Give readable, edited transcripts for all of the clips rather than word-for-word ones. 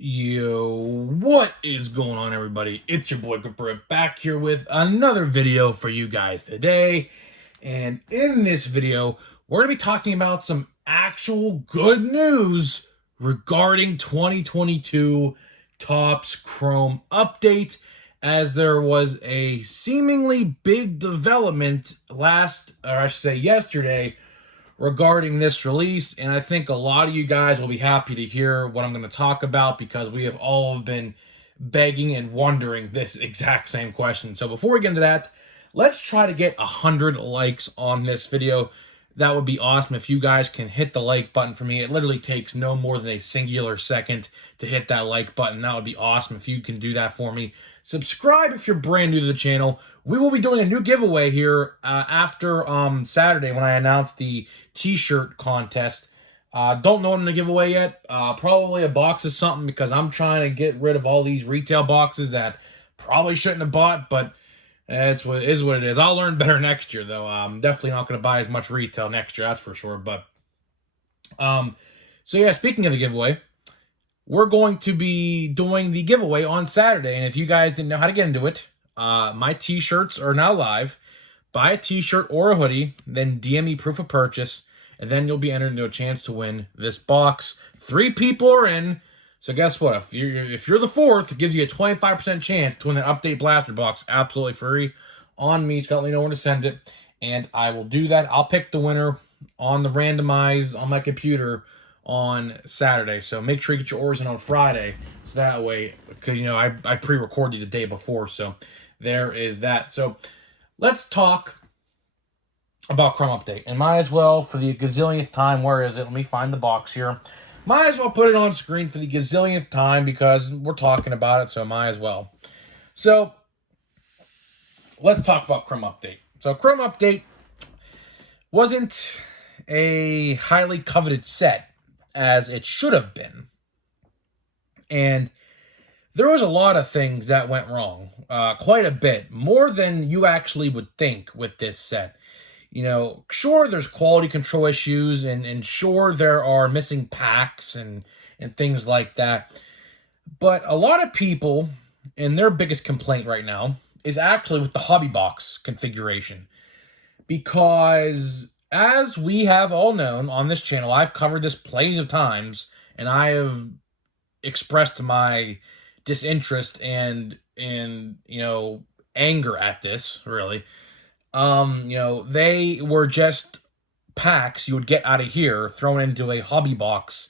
Yo, what is going on, everybody? It's your boy Cooper back here with another video for you guys today. And in this video, we're going to be talking about some actual good news regarding 2022 Topps Chrome update, as there was a seemingly big development yesterday regarding this release, and I think a lot of you guys will be happy to hear what I'm going to talk about because we have all been begging and wondering this exact same question. So before we get into that, let's try to get 100 likes on this video. That would be awesome if you guys can hit the like button for me. It literally takes no more than a singular second to hit that like button. That would be awesome if you can do that for me. Subscribe if you're brand new to the channel. We will be doing a new giveaway here after Saturday when I announce the t-shirt contest. Don't know what I'm going to give away yet. Probably a box of something because I'm trying to get rid of all these retail boxes that probably shouldn't have bought, but that's what it is. I'll learn better next year, though. I'm definitely not going to buy as much retail next year, that's for sure. But so yeah, speaking of the giveaway, we're going to be doing the giveaway on Saturday. And if you guys didn't know how to get into it, my t-shirts are now live. Buy a t-shirt or a hoodie, then DM me proof of purchase, and then you'll be entered into a chance to win this box. 3 people are in. So guess what? If you're the fourth, it gives you a 25% chance to win an Update Blaster box absolutely free on me. Just gotta let me know where to send it, and I will do that. I'll pick the winner on the randomize on my computer on Saturday. So make sure you get your orders in on Friday, so that way, because I pre-record these a day before. So there is that. So let's talk about Chrome Update, and might as well for the gazillionth time. Where is it? Let me find the box here. Might as well put it on screen for the gazillionth time because we're talking about it, so might as well. So let's talk about Chrome Update. So Chrome Update wasn't a highly coveted set as it should have been. And there was a lot of things that went wrong. Quite a bit. More than you actually would think with this set. Sure, there's quality control issues, and sure, there are missing packs and things like that. But a lot of people, and their biggest complaint right now, is actually with the hobby box configuration. Because, as we have all known on this channel, I've covered this plenty of times, and I have expressed my disinterest and anger at this, really. They were just packs you would get out of here thrown into a hobby box,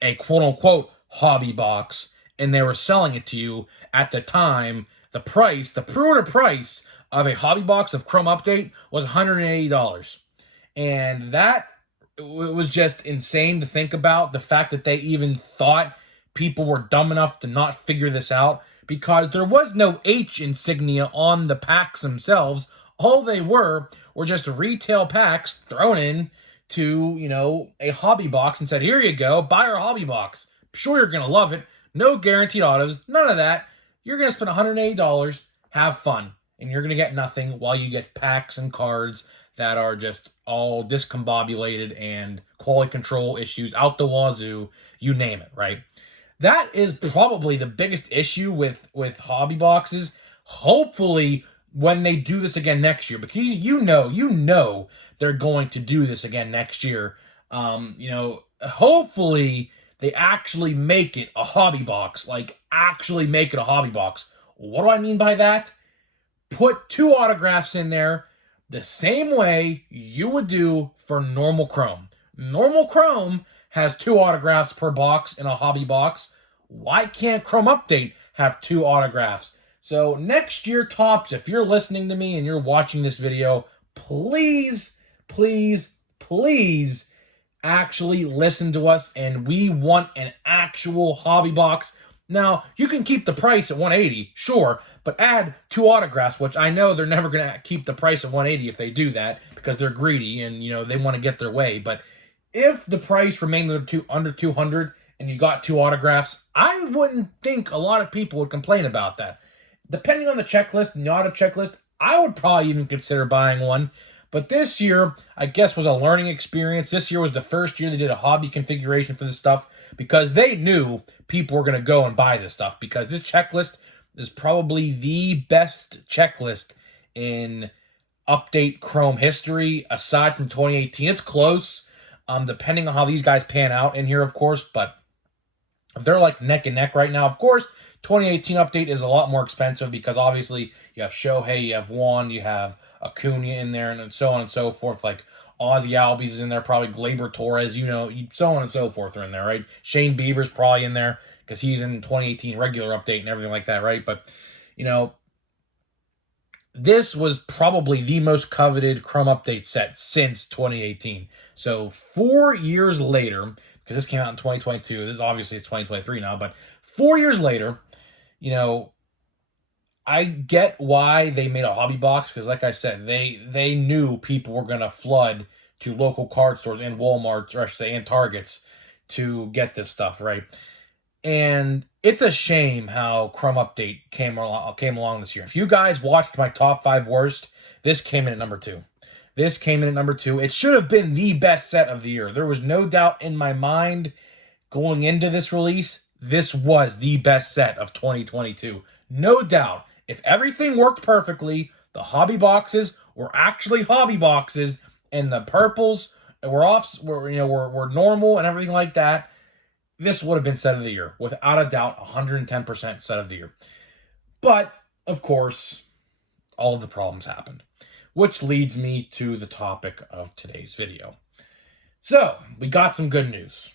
a quote-unquote hobby box, and they were selling it to you at the time. The pre-order price of a hobby box of Chrome Update was $180. And that was just insane to think about, the fact that they even thought people were dumb enough to not figure this out, because there was no H insignia on the packs themselves. All they were just retail packs thrown in to, a hobby box and said, here you go, buy our hobby box. I'm sure you're going to love it. No guaranteed autos, none of that. You're going to spend $180, have fun, and you're going to get nothing while you get packs and cards that are just all discombobulated and quality control issues out the wazoo, you name it, right? That is probably the biggest issue with hobby boxes. Hopefully, when they do this again next year, because you know they're going to do this again next year. Hopefully they actually make it a hobby box, like actually make it a hobby box. What do I mean by that? Put 2 autographs in there the same way you would do for normal Chrome. Normal Chrome has 2 autographs per box in a hobby box. Why can't Chrome Update have 2 autographs? So next year, Topps, if you're listening to me and you're watching this video, please, please, please actually listen to us, and we want an actual hobby box. Now, you can keep the price at $180, sure, but add 2 autographs, which I know they're never going to keep the price at $180 if they do that, because they're greedy and, they want to get their way. But if the price remained under $200 and you got 2 autographs, I wouldn't think a lot of people would complain about that. Depending on the checklist and the auto checklist, I would probably even consider buying one. But this year, I guess, was a learning experience. This year was the first year they did a hobby configuration for this stuff. because they knew people were going to go and buy this stuff, because this checklist is probably the best checklist in update Chrome history aside from 2018. It's close, depending on how these guys pan out in here, of course, but they're like neck and neck right now. Of course, 2018 update is a lot more expensive because obviously you have Shohei, you have Juan, you have Acuna in there, and so on and so forth. Like Ozzy Albies is in there, probably Gleyber Torres, so on and so forth are in there, right? Shane Bieber's probably in there because he's in 2018 regular update and everything like that, right? But, this was probably the most coveted Chrome update set since 2018. So 4 years later, because this came out in 2022, this obviously is 2023 now, but 4 years later, I get why they made a hobby box, because like I said, they knew people were going to flood to local card stores and Walmarts, or I should say, and Targets to get this stuff, right? And it's a shame how Chrome Update came along this year. If you guys watched my top 5 worst, this came in at number 2. This came in at number 2. It should have been the best set of the year. There was no doubt in my mind going into this release, this was the best set of 2022. No doubt. If everything worked perfectly, the hobby boxes were actually hobby boxes, and the purples were normal and everything like that, this would have been set of the year. Without a doubt, 110% set of the year. But, of course, all of the problems happened. Which leads me to the topic of today's video. So, we got some good news.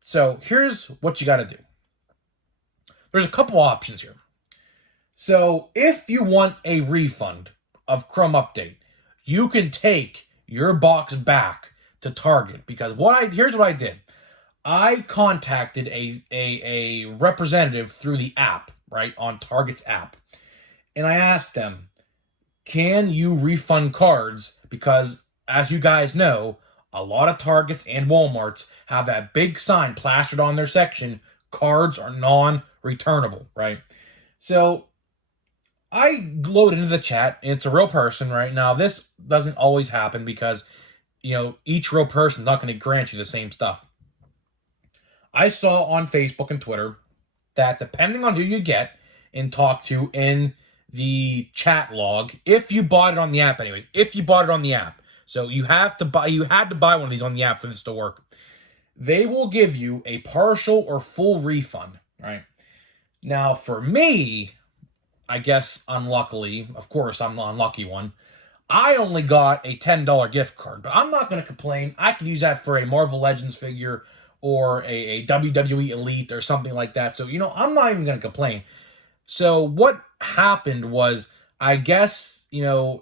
So, here's what you got to do. There's a couple options here. So, if you want a refund of Chrome Update, you can take your box back to Target. Because here's what I did. I contacted a representative through the app, right, on Target's app. And I asked them, can you refund cards? Because, as you guys know, a lot of Targets and Walmarts have that big sign plastered on their section, cards are non-returnable, right? So I load into the chat, and it's a real person, right? Now, this doesn't always happen because, each real person is not going to grant you the same stuff. I saw on Facebook and Twitter that depending on who you get and talk to in the chat log, if you bought it on the app anyways, so you had to buy one of these on the app for this to work, they will give you a partial or full refund, right? Now, for me, I guess unluckily, of course I'm the unlucky one, I only got a $10 gift card, but I'm not going to complain. I could use that for a Marvel Legends figure or a WWE Elite or something like that. So, I'm not even going to complain. So what happened was, I guess,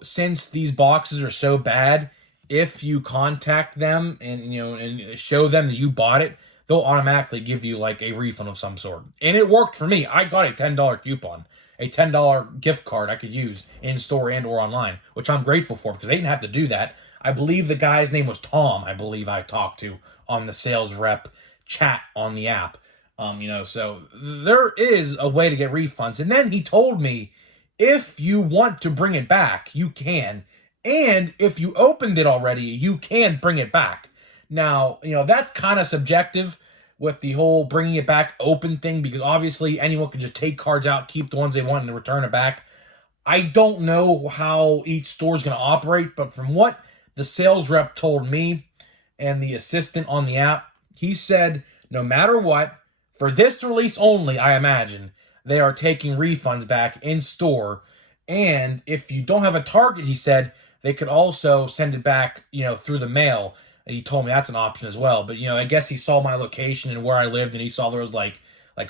since these boxes are so bad, if you contact them and show them that you bought it, they'll automatically give you like a refund of some sort. And it worked for me. I got a $10 coupon, a $10 gift card I could use in store and or online, which I'm grateful for because they didn't have to do that. I believe the guy's name was Tom, I believe I talked to on the sales rep chat on the app. So there is a way to get refunds. And then he told me, if you want to bring it back, you can. And if you opened it already, you can bring it back. Now, that's kind of subjective with the whole bringing it back open thing, because obviously anyone can just take cards out, keep the ones they want, and return it back. I don't know how each store is going to operate, but from what the sales rep told me and the assistant on the app, he said no matter what, for this release only, I imagine, they are taking refunds back in store. And if you don't have a Target, he said, they could also send it back, through the mail. He told me that's an option as well. But, I guess he saw my location and where I lived, and he saw there was like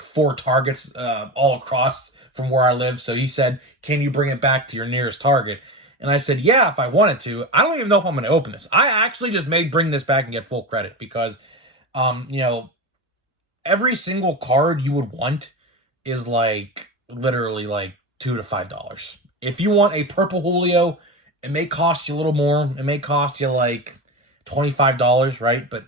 4 Targets all across from where I live. So he said, can you bring it back to your nearest Target? And I said, yeah, if I wanted to. I don't even know if I'm going to open this. I actually just may bring this back and get full credit because, every single card you would want is literally $2 to $5. If you want a purple Julio, it may cost you a little more. It may cost you $25, right? But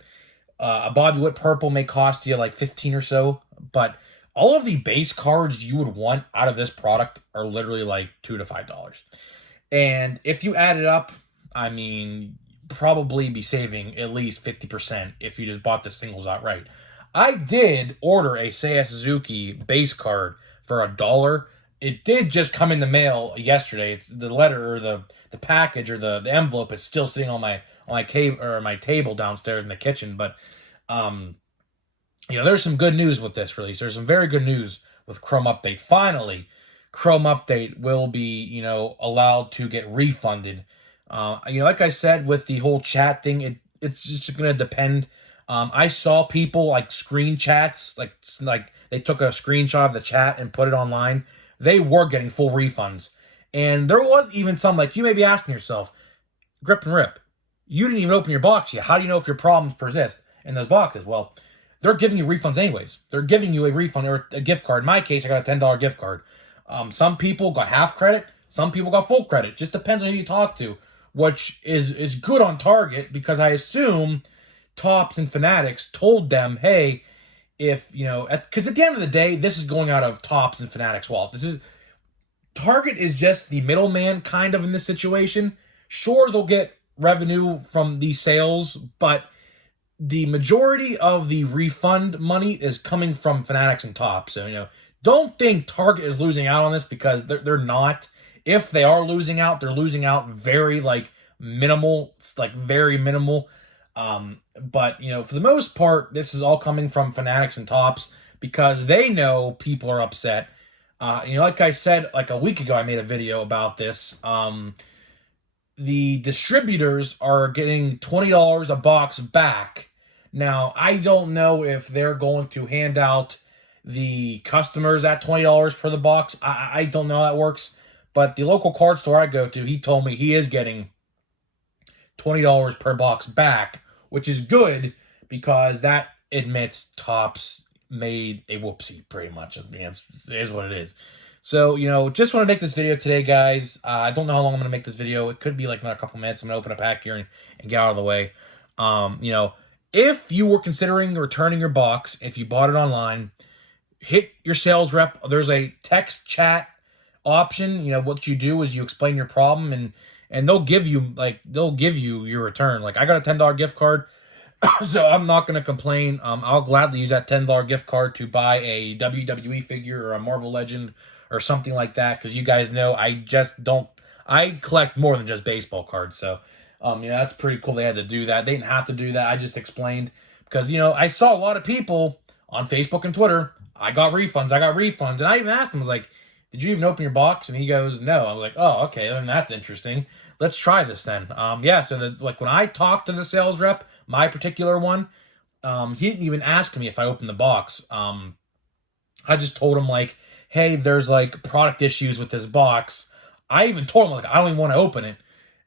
a Bobby Witt purple may cost you $15 or so. But all of the base cards you would want out of this product are literally $2 to $5. And if you add it up, I mean, probably be saving at least 50% if you just bought the singles outright. I did order a Seiya Suzuki base card for $1. It did just come in the mail yesterday. It's the letter or the package or the envelope is still sitting on my cave or my table downstairs in the kitchen. But um, there's some good news with this release. There's some very good news with Chrome Update. Finally, Chrome Update will be, allowed to get refunded. Like I said, with the whole chat thing, it's just going to depend. I saw people like screen chats, like they took a screenshot of the chat and put it online. They were getting full refunds. And there was even some, like, you may be asking yourself, Grip and Rip, you didn't even open your box yet. How do you know if your problems persist in those boxes? Well, they're giving you refunds anyways. They're giving you a refund or a gift card. In my case, I got a $10 gift card. Some people got half credit. Some people got full credit. Just depends on who you talk to, which is good on Target because I assume Tops and Fanatics told them, hey, if, because at the end of the day, this is going out of Tops and Fanatics' wallet. Target is just the middleman kind of in this situation. Sure, they'll get revenue from these sales, but the majority of the refund money is coming from Fanatics and Tops. So, don't think Target is losing out on this because they're not. If they are losing out, they're losing out very, minimal, very minimal. But, for the most part, this is all coming from Fanatics and Tops because they know people are upset. Like I said, like a week ago, I made a video about this. The distributors are getting $20 a box back. Now, I don't know if they're going to hand out the customers at $20 for the box. I don't know how that works. But the local card store I go to, he told me he is getting $20 per box back, which is good because that admits Tops made a whoopsie, pretty much. I mean, it is what it is. So, just want to make this video today, guys. I don't know how long I'm going to make this video. It could be like another couple minutes. I'm going to open a pack here and get out of the way. If you were considering returning your box, if you bought it online, hit your sales rep. There's a text chat option. What you do is you explain your problem and they'll give you your return. Like, I got a $10 gift card, so I'm not going to complain. I'll gladly use that $10 gift card to buy a WWE figure or a Marvel Legend or something like that, because you guys know I collect more than just baseball cards. So that's pretty cool they had to do that. They didn't have to do that. I just explained because, I saw a lot of people on Facebook and Twitter, I got refunds. And I even asked him, I was like, did you even open your box? And he goes, no. I was like, oh, okay, then that's interesting. Let's try this then. So when I talked to the sales rep, my particular one, he didn't even ask me if I opened the box. I just told him, hey, there's product issues with this box. I even told him, I don't even want to open it.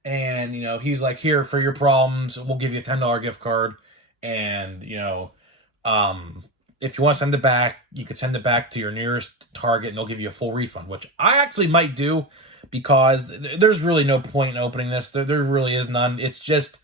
And, he's like, here, for your problems, we'll give you a $10 gift card. And, if you want to send it back, you could send it back to your nearest Target and they'll give you a full refund, which I actually might do because there's really no point in opening this. There really is none. It's just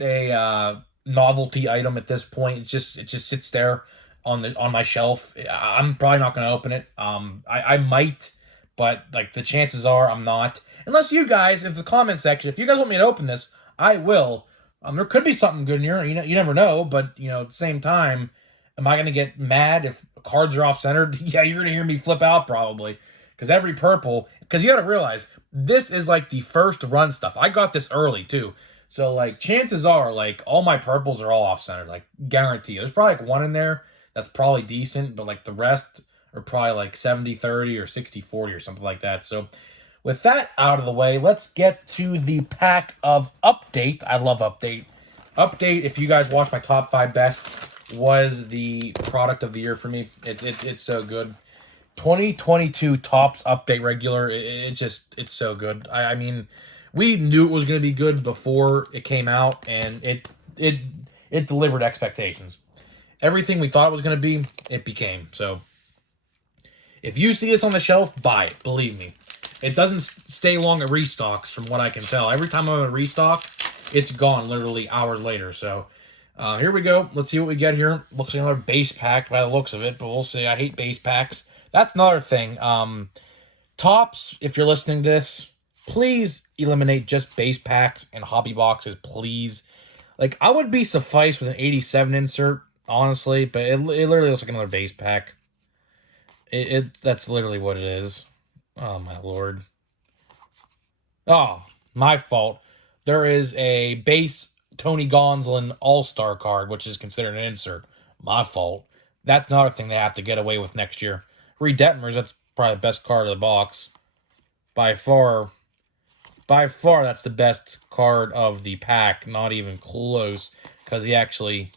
a novelty item at this point. It just sits there on my shelf. I'm probably not going to open it. I might, but the chances are I'm not. Unless you guys, if the comment section, if you guys want me to open this, I will. There could be something good in here. You never know. But at the same time, am I going to get mad if cards are off centered? Yeah, you're going to hear me flip out probably. Because every purple, because you got to realize this is the first run stuff. I got this early too. So chances are all my purples are all off centered. Guarantee. There's probably one in there that's probably decent, but the rest are probably 70-30 or 60-40 or something like that. So with that out of the way, let's get to the pack of Update. I love Update. Update, if you guys watch my top 5 best, was the product of the year for me. It's so good. 2022 Topps Update regular. It's so good. I mean, we knew it was going to be good before it came out, and it delivered expectations. Everything we thought it was going to be, it became. So if you see this on the shelf, buy it. Believe me. It doesn't stay long at restocks from what I can tell. Every time I'm in a restock, it's gone literally hours later. So here we go. Let's see what we get here. Looks like another base pack by the looks of it, but we'll see. I hate base packs. That's another thing. Topps, if you're listening to this, please eliminate just base packs and hobby boxes, please. I would be sufficed with an 87 insert honestly, but it literally looks like another base pack. That's literally what it is. Oh my lord. Oh, my fault. There is a base Tony Gonsolin All-Star card, which is considered an insert. My fault. That's another thing they have to get away with next year. Redetmers, that's probably the best card of the box. By far, that's the best card of the pack. Not even close, because he actually,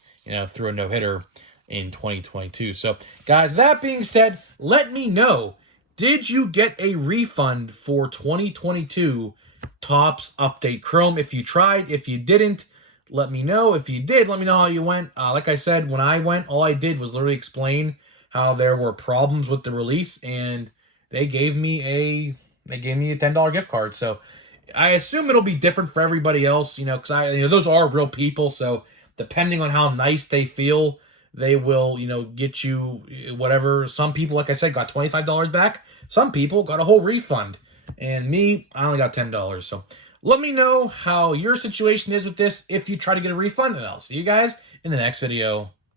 threw a no-hitter in 2022. So, guys, that being said, let me know. Did you get a refund for 2022 Topps Update Chrome? If you tried, if you didn't, let me know. If you did, let me know how you went. Like I said, when I went, all I did was literally explain how there were problems with the release, and they gave me a $10 gift card. So I assume it'll be different for everybody else, because those are real people. So depending on how nice they feel, they will, get you whatever. Some people, like I said, got $25 back. Some people got a whole refund. And me, I only got $10. So let me know how your situation is with this if you try to get a refund, and I'll see you guys in the next video.